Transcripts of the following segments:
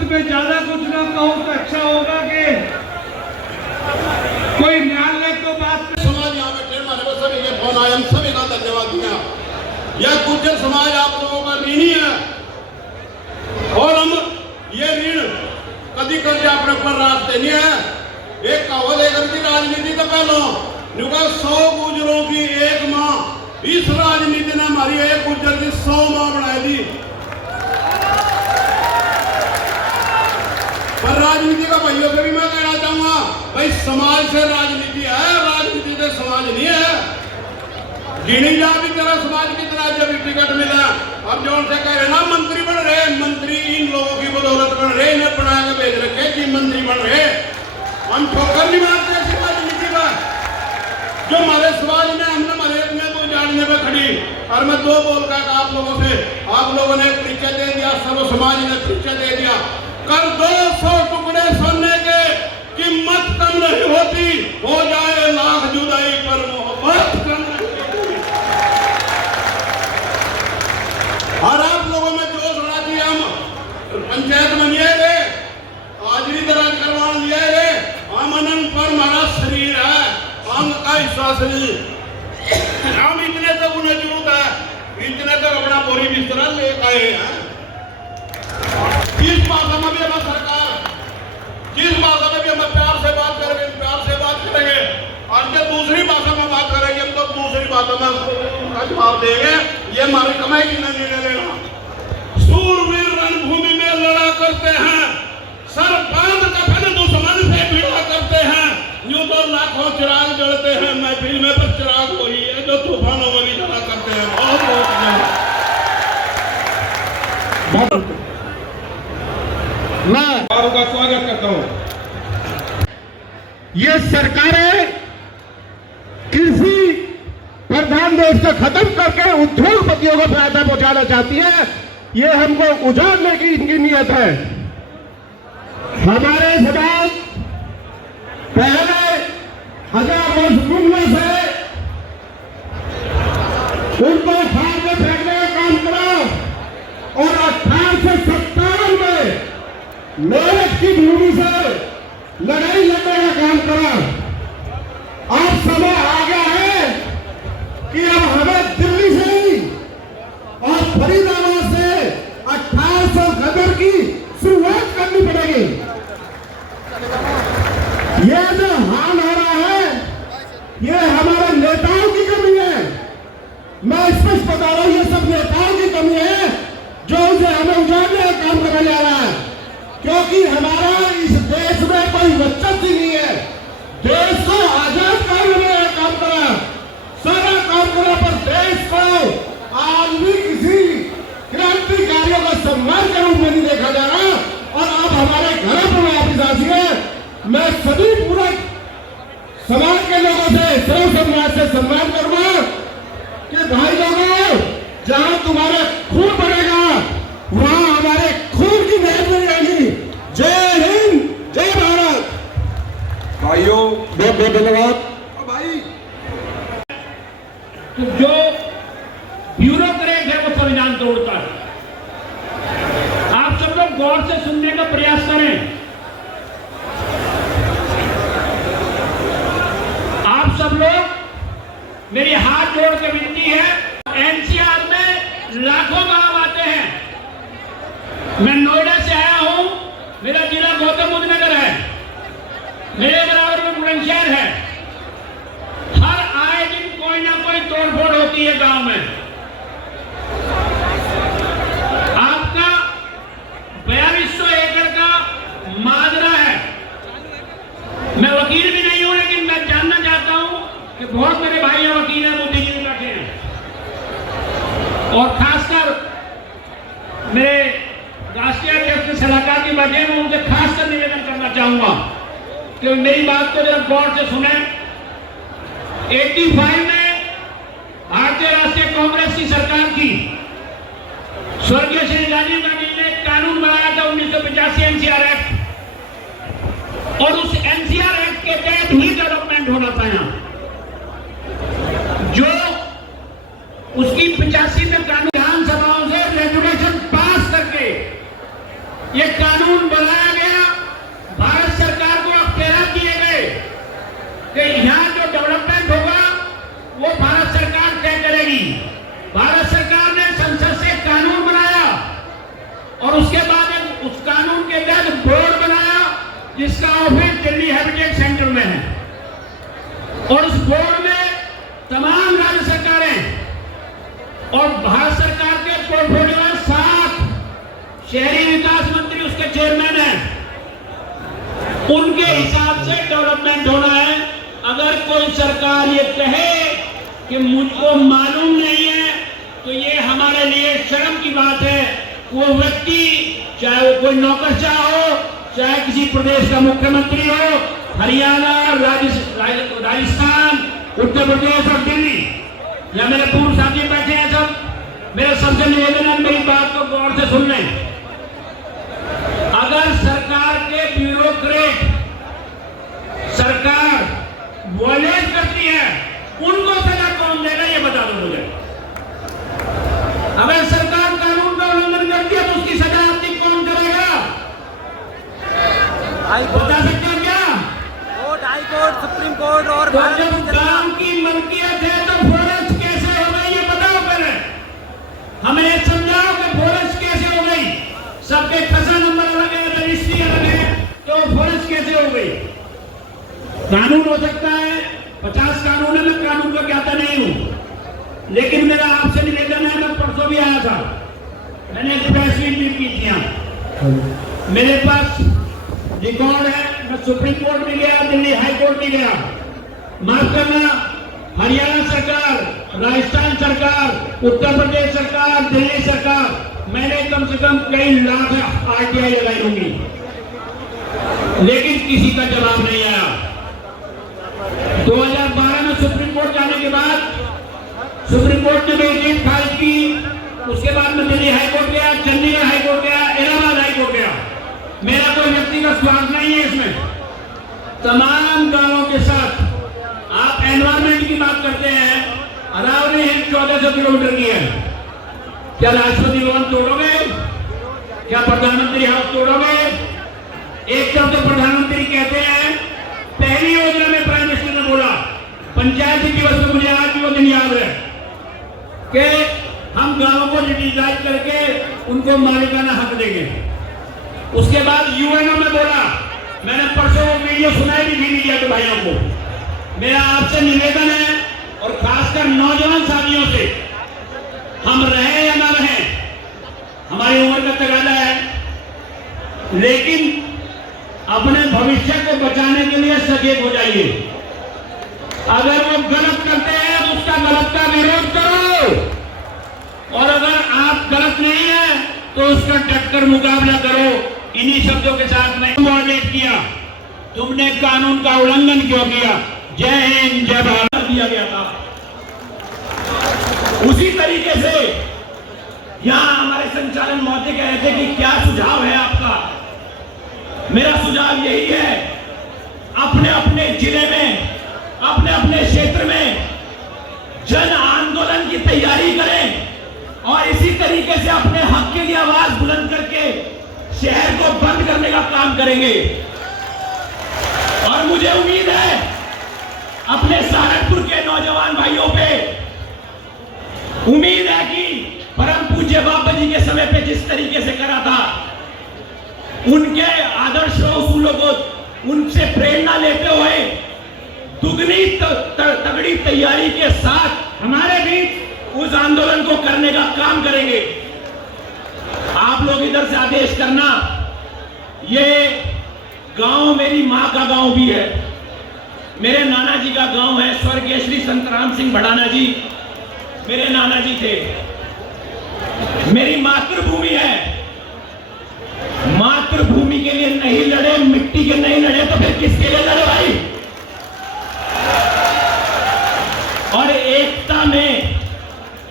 वक्त में ज्यादा कुछ ना कहूं तो अच्छा होगा कि कोई न्यायालय को बात समाज यहाँ बैठे हमारे पास सभी के फोन आए, हम सभी का धन्यवाद दिया। यह गुर्जर समाज आप लोगों का ऋणी है और हम ये ऋण कभी करके अपने ऊपर रास्ते नहीं है। एक कहावत है की राजनीति तो पहलो 100 गुजरों की एक माँ, इस राजनीति ने हमारी एक गुर्जर की 100 माँ बना दी। पर राजनीति का भाइयों से भी मैं कहना चाहूंगा, भाई समाज से राजनीति है, राजनीति से समाज नहीं है। गिनी जा भी तेरा समाज की तरह जब टिकट मिला, अब जो से कह रहे ना मंत्री बन रहे, मंत्री इन लोगों की बदौलत बन रहे, इन्हें बना के भेज रखे कि मंत्री बन रहे। हम ठोकर नहीं मारते ऐसी राजनीति का जो हमारे समाज में हमने हमारे को उजाड़ने में खड़ी। और मैं दो बोल का आप लोगों से, आप लोगों ने परिचय दे दिया, सर्व समाज ने परिचय दे दिया। कर 200 टुकड़े सोने के कीमत कम नहीं होती, हो जाए लाख जुदाई पर मोहब्बत कम नहीं होती। और आप लोगों में जोश होना चाहिए। हम पंचायत में नहीं रे, हाजिरी दराज करवा लिया रे, हम अनंत पर हमारा शरीर है, अंग का हिस्सा शरीर। हम इतने तक उन्हें जरूरत है, इतने तक अपना बोरी बिस्तरा ले आए हैं। इस भाषा में भी हमारी सरकार, जिस भाषा में भी हम प्यार से बात करेंगे, प्यार से बात करेंगे। और जब दूसरी भाषा में बात करेंगे हम तो दूसरी भाषा में उनका जवाब देंगे। ये हमारी कमाई की नहीं लेना। सूरवीर रणभूमि में लड़ा करते हैं, सर बांध कफन दुश्मन से भिड़ा करते हैं। यूं तो लाखों चिराग जलते हैं, महफिल में पर चिराग वही है जो तूफानों में भी जला करते हैं। बहुत बहुत मैं का स्वागत करता हूं। ये सरकारें कृषि प्रधान देश को खत्म करके उद्योगपतियों को फायदा पहुंचाना चाहती है। ये हमको उजाड़ने की इनकी नीयत है। हमारे समाज पहले 1000 वर्ष घूमने से उनको फाड़ में फेंकने का काम करा और 1857 में मेरठ की भूमि से लड़ाई लड़ने का काम करा। अब समय आ गया है कि अब हमें दिल्ली से ही और फरीदाबाद से 1800 गदर की शुरुआत करनी पड़ेगी। ये जो हाल हो रहा है ये हमारे नेताओं की कमी है। मैं स्पष्ट बता रहा हूं, ये सब नेताओं की कमी है जो उसे हमें उजाड़ने का काम करने जा रहा है। क्योंकि हमारा इस देश में कोई वर्चस्व ही नहीं है। देश को आजाद करने में काम करा, सारा काम करा, पर देश को आज भी किसी क्रांतिकारियों का सम्मान के रूप में नहीं देखा जा रहा। और अब हमारे घरों पर वापिस आती है। मैं सभी पूरे समाज के लोगों से, सर्व समाज से सम्मान करूंगा कि भाई लोगों, जहां तुम्हारा खून बढ़ेगा वहां हमारे खून की नहर बन जाएगी। जय हिंद, जय भारत। भाइयों बहुत बहुत धन्यवाद। भाई तो जो ब्यूरोक्रेट है वो संविधान तोड़ता है। आप सब लोग गौर से सुनने का प्रयास करें। आप सब लोग, मेरी हाथ जोड़ के विनती है, एनसीआर में लाखों गांव आते हैं। मैं नोएडा से आया हूं, मेरा जिला गौतम बुद्ध नगर है, मेरे बराबर में बुलंदशहर है। हर आए दिन कोई ना कोई तोड़फोड़ होती है गांव में। आपका 4200 एकड़ का माजरा है। मैं वकील भी नहीं हूं, लेकिन मैं जानना चाहता हूं कि बहुत मेरे भाई हैं वकील हैं, बुद्धिजीवी बैठे हैं, और खासकर मेरे राष्ट्रीय अध्यक्ष के सलाहकार की बैठे में उनसे खासकर निवेदन करना चाहूंगा कि मेरी बात को जरा गौर से सुने। 85 में भारतीय राष्ट्रीय कांग्रेस की सरकार की स्वर्गीय श्री राजीव गांधी ने एक कानून बनाया था 1985 एनसीआर एक्ट, और उस एनसीआर एक्ट के तहत ही डेवलपमेंट होना था यहाँ। जो उसकी 85 में कानून विधानसभाओं से रेजुलेशन पास करके ये कानून बनाया गया, भारत सरकार को अख्तियार दिए गए कि यहां जो डेवलपमेंट होगा वो भारत सरकार तय करेगी। भारत सरकार ने संसद से कानून बनाया और उसके बाद उस कानून के तहत बोर्ड बनाया जिसका ऑफिस दिल्ली हैबिटेट सेंटर में है, और उस बोर्ड में तमाम राज्य सरकारें और भारत सरकार के पोर्टफोलियो में 7 शहरी विकास मंत्री उसके चेयरमैन हैं। उनके हिसाब से डेवलपमेंट होना है। अगर कोई सरकार ये कहे कि मुझको मालूम नहीं है तो ये हमारे लिए शर्म की बात है। वो व्यक्ति, चाहे वो कोई नौकरशाह हो, चाहे किसी प्रदेश का मुख्यमंत्री हो, हरियाणा, राजस्थान, उत्तर प्रदेश और दिल्ली, या मेरे पूर्व साथी बैठे हैं सब, मेरा सबसे निवेदन है मेरी बात को गौर से सुन लें। अगर सरकार के ब्यूरोक्रेट सरकार वॉयलेट करती है, उनको सजा कौन देगा ये बता दो मुझे। अगर सरकार कानून का उल्लंघन करती है तो उसकी सजा आपकी कौन करेगा? बता सकते हो क्या? हाई कोर्ट, सुप्रीम कोर्ट और तो जब गांव की मलकियत है तो फॉरेस्ट कैसे हो गई ये बताओ पहले। हमें ये समझाओ कि फॉरेस्ट कैसे हो गई। सबके खसा नंबर अलग है, रजिस्ट्री अलग है, तो फॉरेस्ट कैसे हो गई? कानून हो सकता है 50 कानून है, मैं कानून को कहता नहीं हूं, लेकिन मेरा आपसे निवेदन है, मैं परसों भी आया था, मैंने एक प्रेस मीट भी की थी, मेरे पास रिकॉर्ड है। मैं सुप्रीम कोर्ट में गया, दिल्ली हाई कोर्ट में गया, माफ करना, हरियाणा सरकार, राजस्थान सरकार, उत्तर प्रदेश सरकार, दिल्ली सरकार, मैंने कम से कम कई लाख आरटीआई लगाई होंगी, लेकिन किसी का जवाब नहीं आया। 2012 में सुप्रीम कोर्ट जाने के बाद सुप्रीम कोर्ट ने बेंच फाइल की, उसके बाद में दिल्ली हाई कोर्ट गया, चंडीगढ़ हाई कोर्ट गया, इलाहाबाद हाई कोर्ट गया। मेरा कोई व्यक्तिगत स्वार्थ नहीं है इसमें। तमाम गांवों के साथ आप एनवायरमेंट की बात करते हैं, अरावली हिल 1400 किलोमीटर की है। क्या राष्ट्रपति भवन तोड़ोगे? क्या प्रधानमंत्री हाउस तोड़ोगे? एक तरफ तो प्रधानमंत्री कहते हैं, पहली योजना में प्राइम मिनिस्टर ने बोला, पंचायती दिवस में, मुझे आज भी वो दिन याद है, कि हम गांवों को डिजिटाइज करके उनको मालिकाना हक देंगे। उसके बाद यूएनओ में बोला, मैंने परसों वीडियो सुनाई भी मीडिया के भाइयों को। मेरा आपसे निवेदन है, और खासकर नौजवान साथियों से, हम रहे या ना रहे, हमारी उम्र का तगादा है, लेकिन अपने भविष्य को बचाने के लिए सचेत हो जाइए। अगर वो गलत करते हैं तो उसका गलत का विरोध करो, और अगर आप गलत नहीं है तो उसका डटकर मुकाबला करो। इन्हीं शब्दों के साथ मैं वॉयलेट किया, तुमने कानून का उल्लंघन क्यों किया? जय हिंद, जय भारत दिया गया था। उसी तरीके से यहां हमारे संचालन महोदय कह रहे थे कि क्या सुझाव है आपका। मेरा सुझाव यही है, अपने अपने जिले में, अपने अपने क्षेत्र में जन आंदोलन की तैयारी करें, और इसी तरीके से अपने हक के लिए आवाज बुलंद करके शहर को बंद करने का काम करेंगे। और मुझे उम्मीद है अपने सहारनपुर के नौजवान भाइयों पे उम्मीद है कि परम पूज्य बाबा जी के समय पे जिस तरीके से करा था, उनके आदर्श उसूलों को उनसे प्रेरणा लेते हुए दुगनी तगड़ी तैयारी के साथ हमारे बीच उस आंदोलन को करने का काम करेंगे। आप लोग इधर से आदेश करना। ये गांव मेरी मां का गांव भी है, मेरे नाना जी का गांव है। स्वर्गीय श्री संतराम सिंह भड़ाना जी मेरे नाना जी थे। मेरी मातृभूमि है। मातृभूमि के लिए नहीं लड़े, मिट्टी के नहीं लड़े तो फिर किसके लिए लड़े भाई? और एकता में,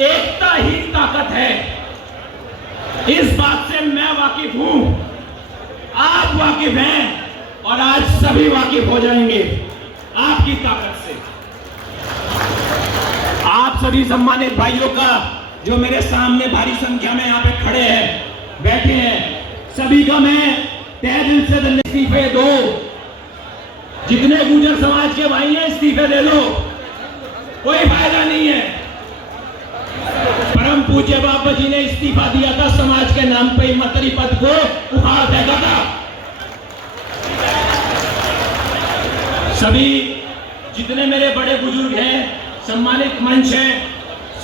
एकता ही ताकत है। इस बात से मैं वाकिफ हूं, आप वाकिफ हैं, और आज सभी वाकिफ हो जाएंगे आपकी ताकत से। आप सभी सम्मानित भाइयों का, जो मेरे सामने भारी संख्या में यहां पे खड़े हैं, बैठे हैं, सभी का मैं तहे दिल से इस्तीफे दो। जितने गुर्जर समाज के भाई हैं इस्तीफे दे दो, कोई फायदा नहीं है। परम पूज्य बाबा जी ने इस्तीफा दिया था, समाज के नाम पे मंत्री पद को उखाड़ फेंका था। सभी जितने मेरे बड़े बुजुर्ग हैं, सम्मानित मंच है,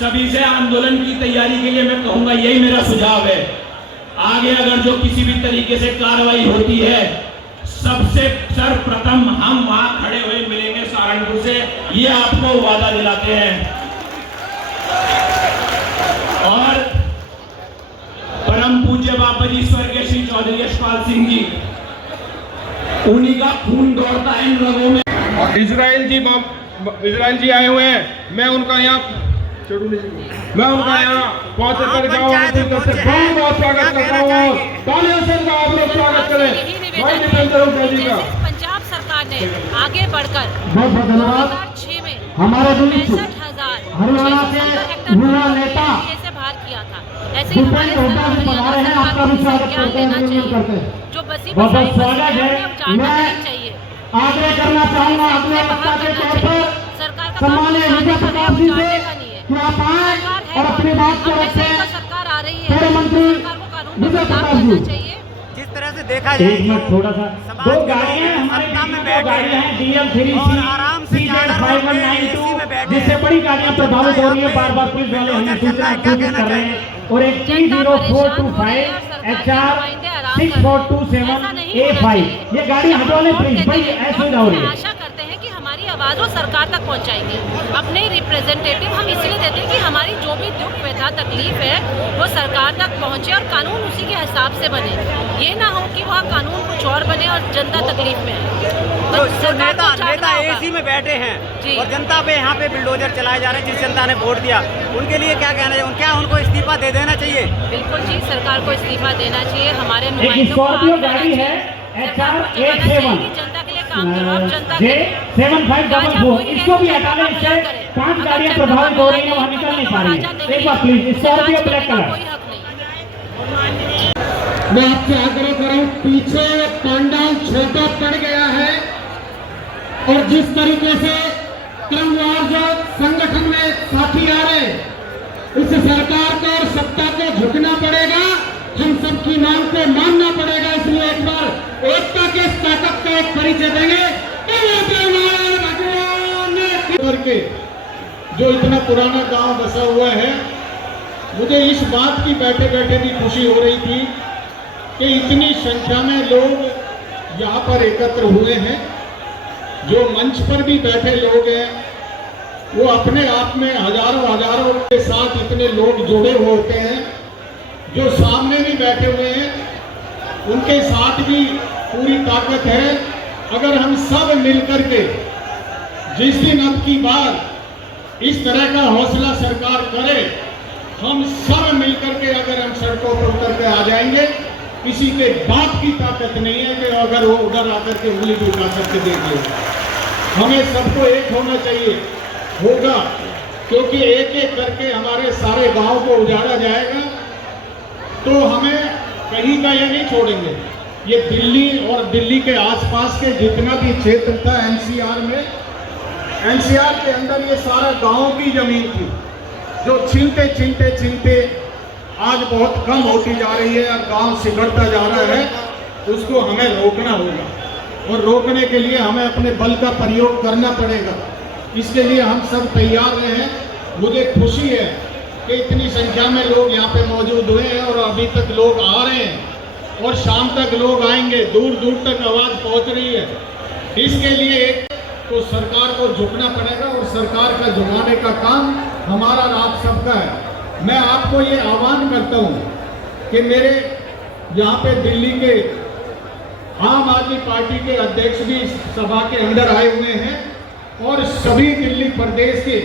सभी से आंदोलन की तैयारी के लिए मैं कहूंगा, यही मेरा सुझाव है। आगे अगर जो किसी भी तरीके से कार्रवाई होती है, सबसे सर्वप्रथम हम वहां खड़े हुए मिलेंगे सहारनपुर से, ये आपको वादा दिलाते हैं। और परम पूज्य बाबा जी स्वर्गीय श्री चौधरी यशपाल सिंह जी, उन्हीं का खून दौड़ता है इन लोगों में। इजराइल जी आए हुए हैं, मैं उनका यहाँ पहुंच कर बहुत बहुत स्वागत करता हूँ। तालियों से आप लोग स्वागत करें। पंजाब सरकार ने आगे बढ़कर बहुत बहुत धन्यवाद। 2006 में हमारे 65,000 हरियाणा के युवा नेता से बाहर किया था। ऐसे ही हमारे पधारे हैं, आपका भी स्वागत करते हैं। जो बसी बहुत बहुत स्वागत है। मैं चाहिए आग्रह करना चाहूंगा अपने वक्ता के तौर पर सम्माननीय विजय प्रताप जी से कि आप आए और अपनी बात को रखें। सरकार आ रही है, गृह मंत्री विजय प्रताप जी, जिस तरह से देखा जाए, एक मिनट थोड़ा सा, दो गाड़ियां हमारे में गाड़ियां हैं DM3C CZ5192, जिससे बड़ी गाड़ियां प्रभावित हो रही है। बार बार पुलिस वाले हमें सूचना कर रहे हैं। और एक 30425 HR 6427A5, ये गाड़ी हटवा लें प्लीज भाई, ऐसे हो रही है। आशा करते हैं कि हमारी आवाज वो सरकार तक पहुंचाएंगे। अपने रिप्रेजेंटेटिव हम इसलिए देते हैं कि हमारी जो भी दुख व्यथा तकलीफ है वो सरकार तक पहुंचे और कानून उसी के हिसाब से बने। ये ना हो कि वहाँ कानून कुछ और बने और जनता तकलीफ में है। तो नेता एसी में बैठे हैं और जनता पे यहाँ पे बिल्डोजर चलाए जा रहे हैं। जिस जनता ने वोट दिया उनके लिए क्या कहना चाहिए? क्या उनको इस्तीफा दे देना चाहिए? बिल्कुल जी, सरकार को इस्तीफा देना चाहिए। हमारे एक स्कॉर्पियो गाड़ी है HR 87 जनता के लिए काम करो। आप जनता J 7544, इसको भी हटा लें। इससे 5 गाड़ियां प्रभावित हो रही है, वहां निकल नहीं पा रही है। एक बार प्लीज, स्कॉर्पियो ब्लैक कलर। कोई हक नहीं। मैं आपसे आग्रह करूं, पीछे पंडाल छोटा पड़ गया है और जिस तरीके से क्रमवार जो संगठन में साथी आ रहे, उस सरकार को और सत्ता को झुकना पड़ेगा। हम सबकी मांग को मानना पड़ेगा। इसलिए एक बार एकता के ताकत का एक परिचय देंगे। करके जो इतना पुराना गांव बसा हुआ है, मुझे इस बात की बैठे बैठे भी खुशी हो रही थी कि इतनी संख्या में लोग यहाँ पर एकत्र हुए हैं। जो मंच पर भी बैठे लोग हैं, वो अपने आप में हजारों के साथ इतने लोग जुड़े हुए होते हैं। जो सामने भी बैठे हुए हैं, उनके साथ भी पूरी ताकत है। अगर हम सब मिलकर के जिस दिन अब की बार इस तरह का हौसला सरकार करे, हम सब मिलकर के अगर हम सड़कों पर उतर के आ जाएंगे, किसी के बाप की ताकत नहीं है कि अगर वो उधर आकर के उंगली भी उठा करके देंगे। हमें सबको एक होना चाहिए, होगा, क्योंकि एक एक करके हमारे सारे गांव को उजाड़ा जाएगा तो हमें कहीं का ये नहीं छोड़ेंगे। ये दिल्ली और दिल्ली के आसपास के जितना भी क्षेत्र था एनसीआर के अंदर, ये सारा गांव की जमीन थी जो छीनते आज बहुत कम होती जा रही है और गांव सिकुड़ता जा रहा है। उसको हमें रोकना होगा और रोकने के लिए हमें अपने बल का प्रयोग करना पड़ेगा। इसके लिए हम सब तैयार हैं। मुझे खुशी है कि इतनी संख्या में लोग यहाँ पे मौजूद हुए हैं और अभी तक लोग आ रहे हैं और शाम तक लोग आएंगे। दूर दूर तक आवाज़ पहुँच रही है। इसके लिए एक तो सरकार को झुकना पड़ेगा और सरकार का झुकाने का काम हमारा आप सबका है। मैं आपको ये आह्वान करता हूँ कि मेरे यहाँ पे दिल्ली के आम आदमी पार्टी के अध्यक्ष भी सभा के अंदर आए हुए हैं और सभी दिल्ली प्रदेश के